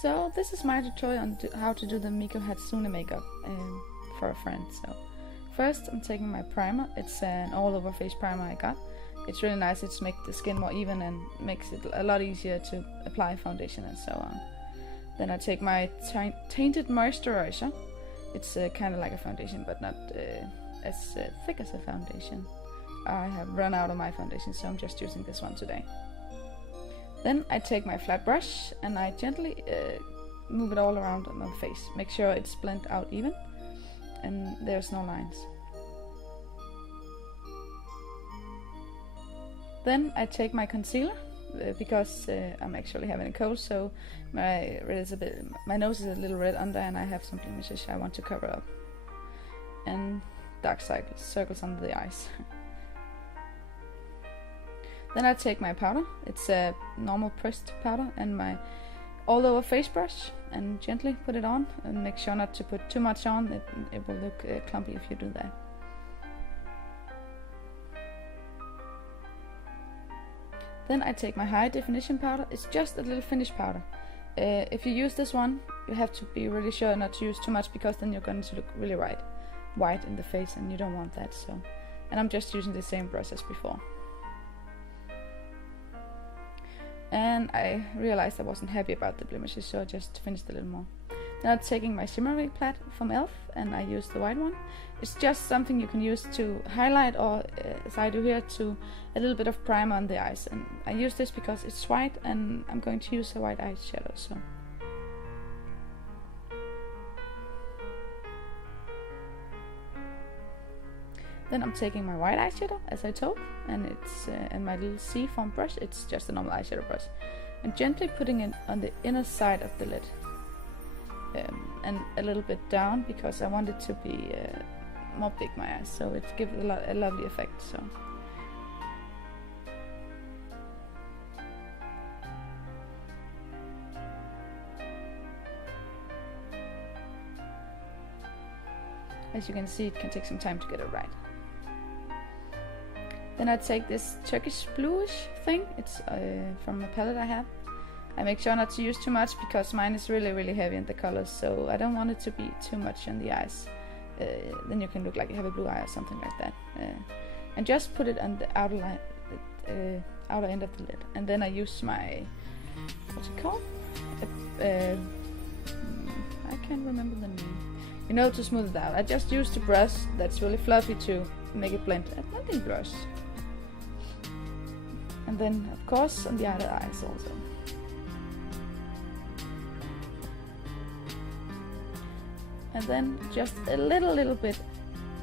So this is my tutorial on how to do the Miku Hatsune makeup for a friend. So first I'm taking my primer. It's an all over face primer I got. It's really nice. It's makes the skin more even and makes it a lot easier to apply foundation and so on. Then I take my Tainted Moisturizer. It's kind of like a foundation but not as thick as a foundation. I have run out of my foundation, so I'm just using this one today. Then I take my flat brush and I gently move it all around on my face. Make sure it's blended out even and there's no lines. Then I take my concealer because I'm actually having a cold, so my nose is a little red under and I have some blemishes I want to cover up. And dark circles under the eyes. Then I take my powder. It's a normal pressed powder and my all over face brush and gently put it on and make sure not to put too much on. It will look clumpy if you do that. Then I take my high definition powder. It's just a little finish powder. If you use this one, you have to be really sure not to use too much because then you're going to look really white in the face and you don't want that. So, and I'm just using the same brush as before. And I realized I wasn't happy about the blemishes, so I just finished a little more. Then I'm taking my shimmery palette from e.l.f. and I use the white one. It's just something you can use to highlight or, as I do here, to a little bit of primer on the eyes. And I use this because it's white and I'm going to use a white eyeshadow. So. Then I'm taking my white eyeshadow, as I told, and it's in my little C-form brush. It's just a normal eyeshadow brush. And gently putting it on the inner side of the lid. And a little bit down, because I want it to be more big, my eyes, so it gives a lovely effect. So. As you can see, it can take some time to get it right. Then I take this Turkish bluish thing. It's from a palette I have. I make sure not to use too much because mine is really heavy in the colors, so I don't want it to be too much on the eyes. Then you can look like you have a blue eye or something like that. And just put it on the outer end of the lid. And then I use my, what's it called? I can't remember the name. You know, to smooth it out. I just used a brush that's really fluffy to make it blend. A blending brush. And then, of course, on the other eyes also. And then just a little bit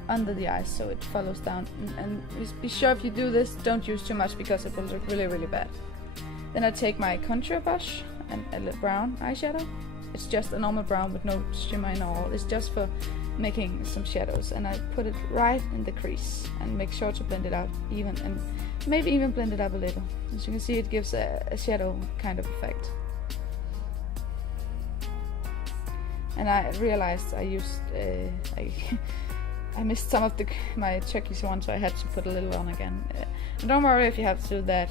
under the eyes so it follows down. And be sure if you do this, don't use too much because it will look really bad. Then I take my contour brush and a little brown eyeshadow. It's just a normal brown with no shimmer in all. It's just for making some shadows, and I put it right in the crease and make sure to blend it out even, and maybe even blend it up a little. As you can see, it gives a shadow kind of effect. And I realized I used I missed some of my Turkish one, so I had to put a little on again. And don't worry if you have to do that.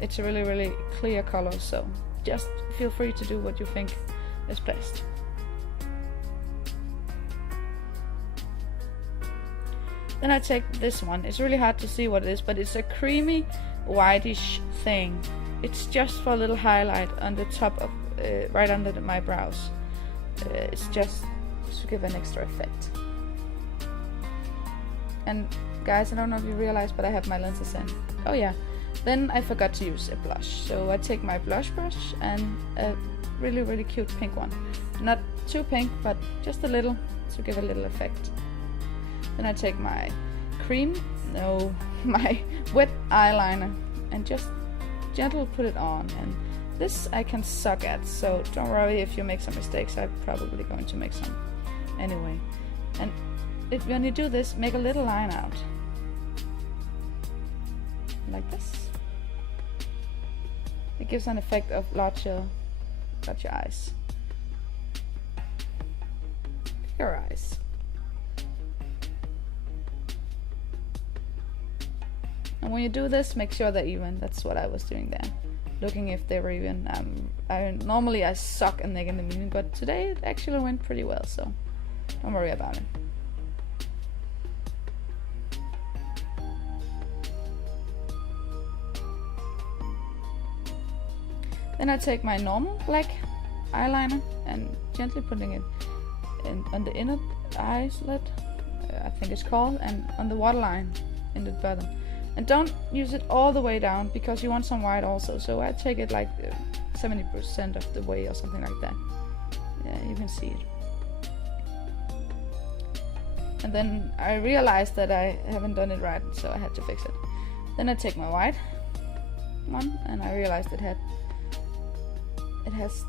It's a really clear color, so just feel free to do what you think is best. Then I take this one. It's really hard to see what it is, but it's a creamy whitish thing. It's just for a little highlight on the top of right under my brows. It's just to give an extra effect. And guys, I don't know if you realize, but I have my lenses in. Oh yeah. Then I forgot to use a blush, so I take my blush brush and a really cute pink one. Not too pink, but just a little to give a little effect. Then I take my my wet eyeliner and just gently put it on. And this I can suck at, so don't worry if you make some mistakes. I'm probably going to make some anyway. And when you do this, make a little line out. Like this. It gives an effect of larger eyes. Your eyes. And when you do this, make sure they're even. That's what I was doing there. looking if they were even. Normally I suck at making them even, but today it actually went pretty well, so don't worry about it. Then I take my normal black eyeliner and gently putting it on the inner eye slit, I think it's called, and on the waterline in the bottom. And don't use it all the way down because you want some white also. So I take it like 70% of the way or something like that. Yeah, you can see it. And then I realized that I haven't done it right, so I had to fix it. Then I take my white one, and I realized it has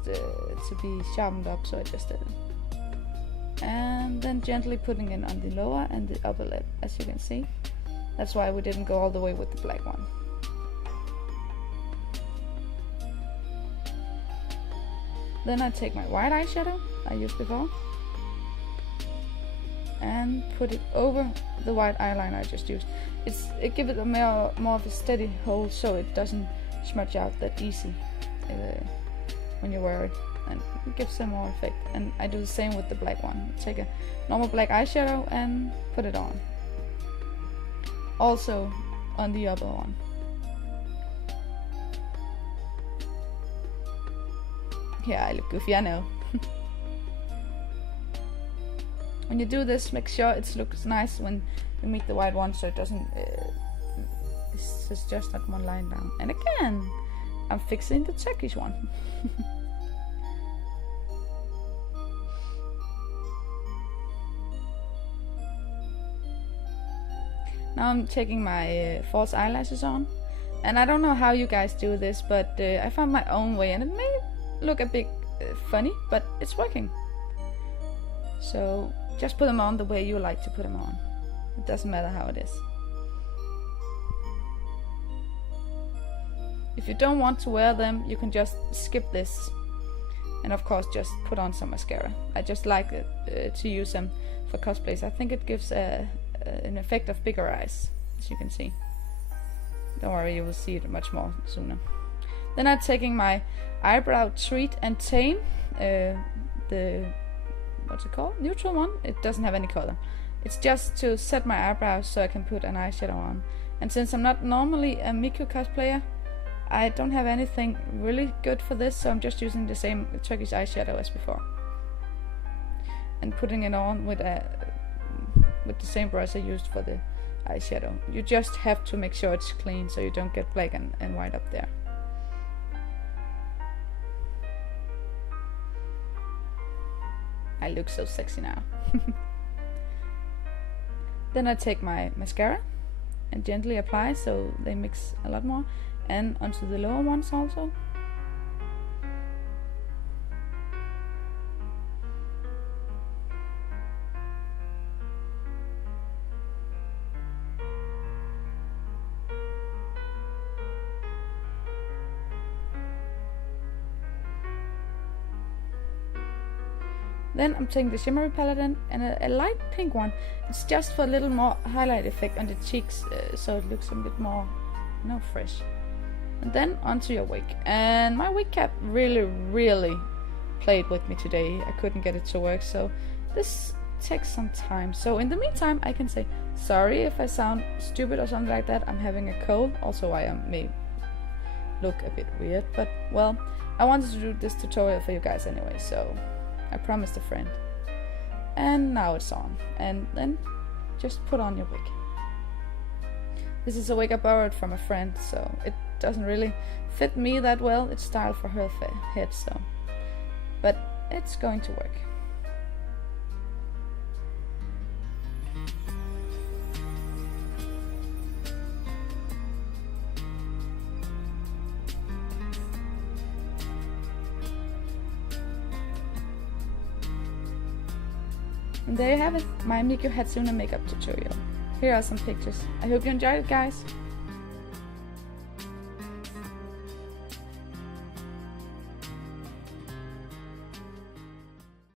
to be sharpened up, so I just did it. And then gently putting it on the lower and the upper lip, as you can see. That's why we didn't go all the way with the black one. Then I take my white eyeshadow I used before and put it over the white eyeliner I just used. It gives it a more of a steady hold, so it doesn't smudge out that easy when you wear it, and it gives some more effect. And I do the same with the black one. Take a normal black eyeshadow and put it on. Also on the other one. Yeah, I look goofy, I know. When you do this, make sure it looks nice when you meet the white one, so it doesn't. It's just not one line down. And again, I'm fixing the Turkish one. Now I'm taking my false eyelashes on, and I don't know how you guys do this, but I found my own way, and it may look a bit funny, but it's working. So just put them on the way you like to put them on. It doesn't matter how it is. If you don't want to wear them, you can just skip this, and of course just put on some mascara. I just like to use them for cosplays. I think it gives an effect of bigger eyes, as you can see. Don't worry, you will see it much more sooner. Then I'm taking my eyebrow treat and tame, the what's it called? Neutral one. It doesn't have any color. It's just to set my eyebrows so I can put an eyeshadow on. And since I'm not normally a Miku cosplayer, I don't have anything really good for this, so I'm just using the same Turkish eyeshadow as before. And putting it on with the same brush I used for the eyeshadow. You just have to make sure it's clean so you don't get black and white up there. I look so sexy now. Then I take my mascara and gently apply so they mix a lot more, and onto the lower ones also. Then I'm taking the shimmery palette in, and a light pink one. It's just for a little more highlight effect on the cheeks, so it looks a bit more, fresh. And then onto your wig. And my wig cap really played with me today. I couldn't get it to work, so this takes some time. So in the meantime, I can say sorry if I sound stupid or something like that. I'm having a cold, also I may look a bit weird, but well, I wanted to do this tutorial for you guys anyway, so I promised a friend. And now it's on. And then just put on your wig. This is a wig I borrowed from a friend, so it doesn't really fit me that well. It's styled for her head, so. But it's going to work. And there you have it, my Miku Hatsune makeup tutorial. Here are some pictures. I hope you enjoyed it, guys.